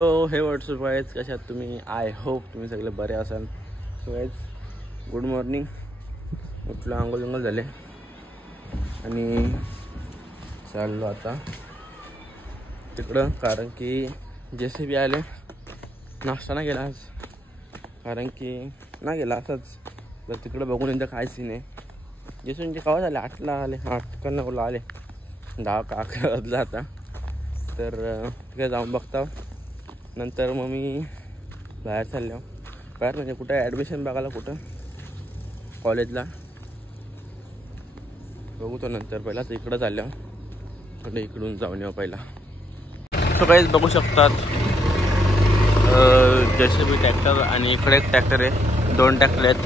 हे व्हॉट्सअप आहेत, कशा आहात तुम्ही? आय होप तुम्ही सगळे बरे असाल. So guys good morning. उठलो, आंघोळ बिंघोळ झाले आणि चाललो आता तिकडं, कारण की JCB आले. नाश्ता नाही गेला आज, कारण की नाही गेला असंच. तर तिकडं बघून एकदा काय सीन आहे. JCBचे केव्हा झाले? 8ला आले, 8 का 9ला आले, 10 का 11 वाजला आता. तर तिकडे जाऊन बघता. नंतर मग मी बाहेर चाललो. बाहेर म्हणजे कुठं ॲडमिशन बघायला, कुठं कॉलेजला बघू. तो नंतर पहिला तर इकडं चाललो, थोडं इकडून जाऊन येऊ पहिला. सो काहीच बघू शकतात JCB ट्रॅक्टर आणि इकडे एक ट्रॅक्टर आहे, 2 ट्रॅक्टर आहेत.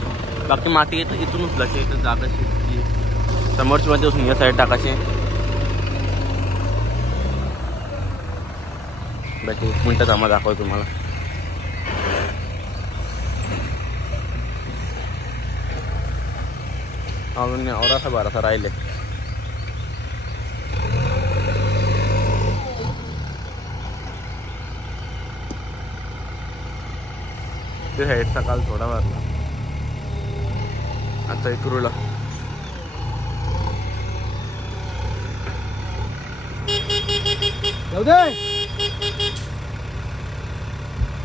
बाकी माती येतं इथून उचलायची, इथं जागा शिकची समोरची मध्ये उचलून या साईड टाकायची. बाकी 1 मिनटं थांबा, दाखवतो तुम्हाला. अजून औरासा बारासा राहिले. ते साईडचा काल थोडा भरला, आता इकडूला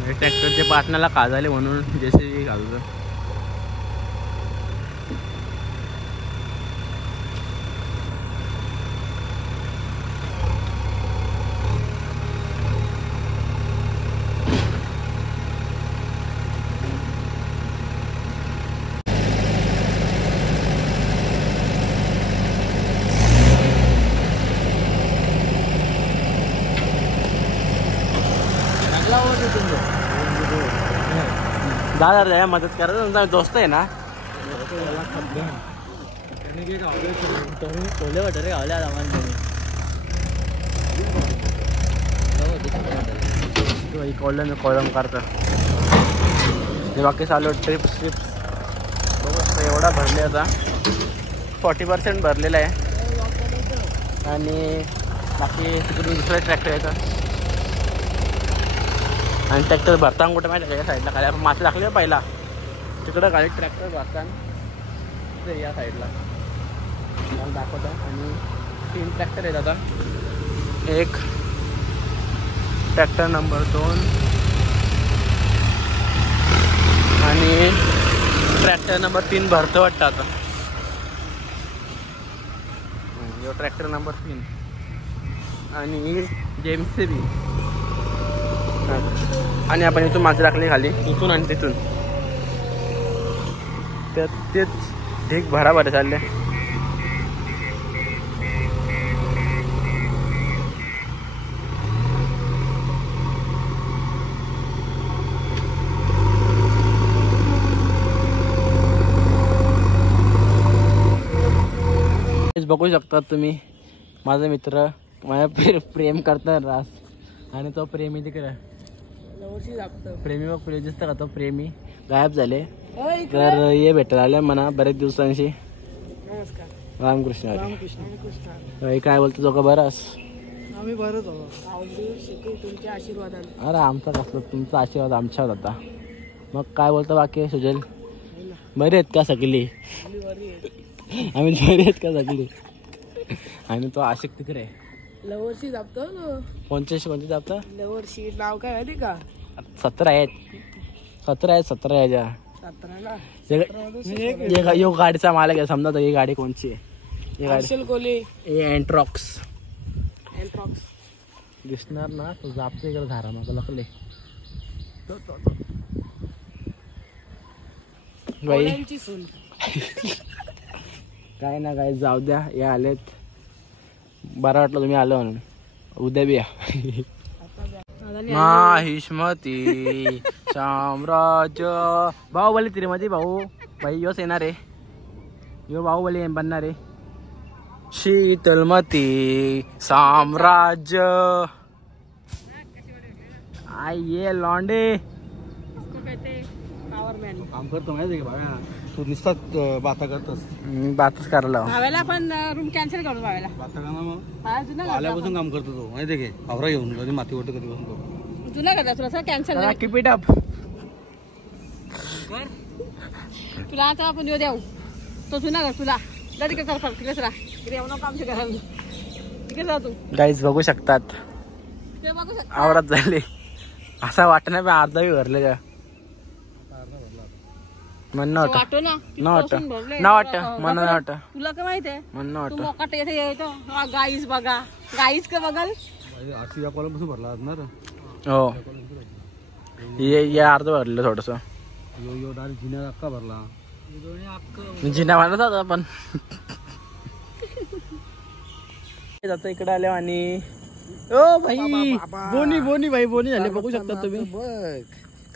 ट्रॅक्टरच्या पाटणाला खाजाले म्हणून JCB घालतो. दादा मदत करा, तुमचा दोस्त आहे ना. छोले भटुरे खावले आम्हाला कॉलम करतं. हे बाकी चालू ट्रिप्स बघू. एवढा भरले, आता 40% भरलेला आहे. आणि बाकी तिकडून दुसरा ट्रॅक्टर यायचा. आणि ट्रॅक्टर भरताना कुठे माहिती आहे, या साईडला खाली आपण माती टाकली पहिला, तिकडं खाली ट्रॅक्टर भरताना ते या साईडला दाखवता. आणि 3 ट्रॅक्टर आहेत आता. एक ट्रॅक्टर नंबर 2 आणि ट्रॅक्टर नंबर 3 भरतं वाटतं आता. ट्रॅक्टर नंबर 3 आणि JCB. आणि आपण इथून माती टाकली खाली, इथून आणि तिथून तेच ढीक भराभर चालले. बघू शकतात तुम्ही, माझा मित्र माझ्या प्रेम करतात रास, आणि तो प्रेमी तिकडे प्रेमी बघ प्रिय दिसतं का, तो प्रेमी गायब झाले. तर ये भेटायला आले म्हणा बरेच दिवसांशी. रामकृष्ण. काय बोलतो तो का? बरास आम्ही बरंच तुमच्या आशीर्वादाने. अरे आमचा कसला, तुमचा आशीर्वाद आमच्यावर होता. मग काय बोलतो बाकी सुजल? बरे आहेत का सगळी? आम्ही बरे आहेत का सगळी? आणि तो आशिक तिकडे लवर्सी जापतो. कोणते जापतो? लवर्सी नाव काय माहिती का? 17 आहेत. 17 आहे. यो गाडीचा मालक आहे समजा. तर ही गाडी कोणची आहे? एंट्रॉक्स दिसणार ना, तो जापतो इकडे धारा मग लकले बाई. काय ना काय, जाऊ द्या. या आलेत, बरं वाटलं तुम्ही आलं म्हणून. उद्या बी या. माहिष्मती साम्राज्य बाहुबली 3 मध्ये भाऊ भाई योच येणार आहे. यो बाहुबली बनणार आहे. शीतलमती साम्राज्य आइए लॉन्डे. काम करतो माहिती का भाव्या, तू नुसतात बाता करतोस. बातच करायला भाव्याला पण रूम कॅन्सल करू. भाव्याला बाता करा मग, आल्यापासून काम करतो तो माहिती आहे का. आवरा घेऊन कधी माती वाटत कधी बसून तू नाही करता तुला कॅन्सल कीप इट अप. तुला आता आपण येऊ देऊ तो तू ना कर तुला तिकडे चल तिकडेच राहा तिकडे येऊ नका आमच्या घराला तिकडे जा तू. गाईज बघू शकतात ते बघू शकता आवरात झाले असं वाटत नाही अर्धा बी भरले का म्हणणं होतं वाटो ना न वाटत न वाटत म्हणणं न वाटत तुला काय माहिती आहे म्हणणं तू वाटत. मोकाट येथे येतो गाईस बघा गाईस का बघाल भरला असणार हो ये अर्ध भरलं थोडस यो डायरेक्ट जिन्याला अक्का भरला. जिना म्हणत होता पण जातो इकडे आले आणि ओ भाई बोनी भाई बोनी झाले बघू शकता तुम्ही.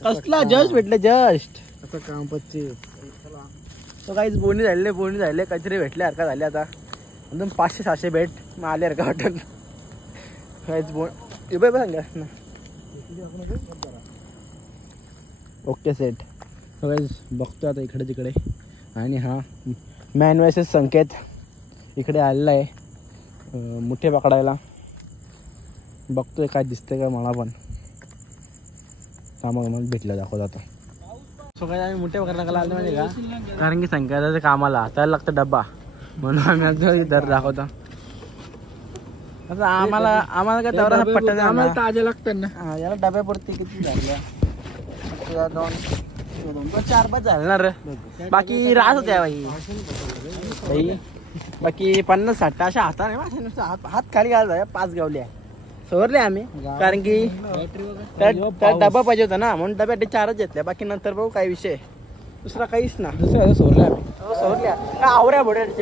कसला जस्ट भेटले जस्ट आता काम पच्चे तो काहीच बोनी झाले काहीतरी भेटले हरका झाले आता एकदम 500-600 भेट मग आले हरका हॉटेल काहीच बोन सांगा ना. ओके सेट बघतो आता इकडे तिकडे आणि हा मॅन वर्सेस संकेत इकडे आलेला आहे मुठे पकडायला. बघतोय काय दिसतंय का मला पण मग भेटलं दाखवत आता. सो काय आम्ही मुठे पकडायला आलो म्हणजे का कारण की संकेताचं कामाला त्याला लागतं डब्बा म्हणून आम्ही आता दर दाखवतो. आता आम्हाला काय तेवढा पट्टा आम्हाला ताजे लागतात ना. याला डब्यापुरती किती झालं 2-4 झालं ना रे. बाकी राहत होत्या भाई बाकी 50-60 अशा हाताने हात खाली घालता 5 गावल्या सोरले आम्ही कारण की त्या डबा पाहिजे होता ना म्हणून डब्यासाठी 4च घेतल्या. बाकी नंतर भाऊ काही विषय दुसरा काहीच ना दुसऱ्या सोरल्या आम्ही सोरल्या आवऱ्या भोड्याचे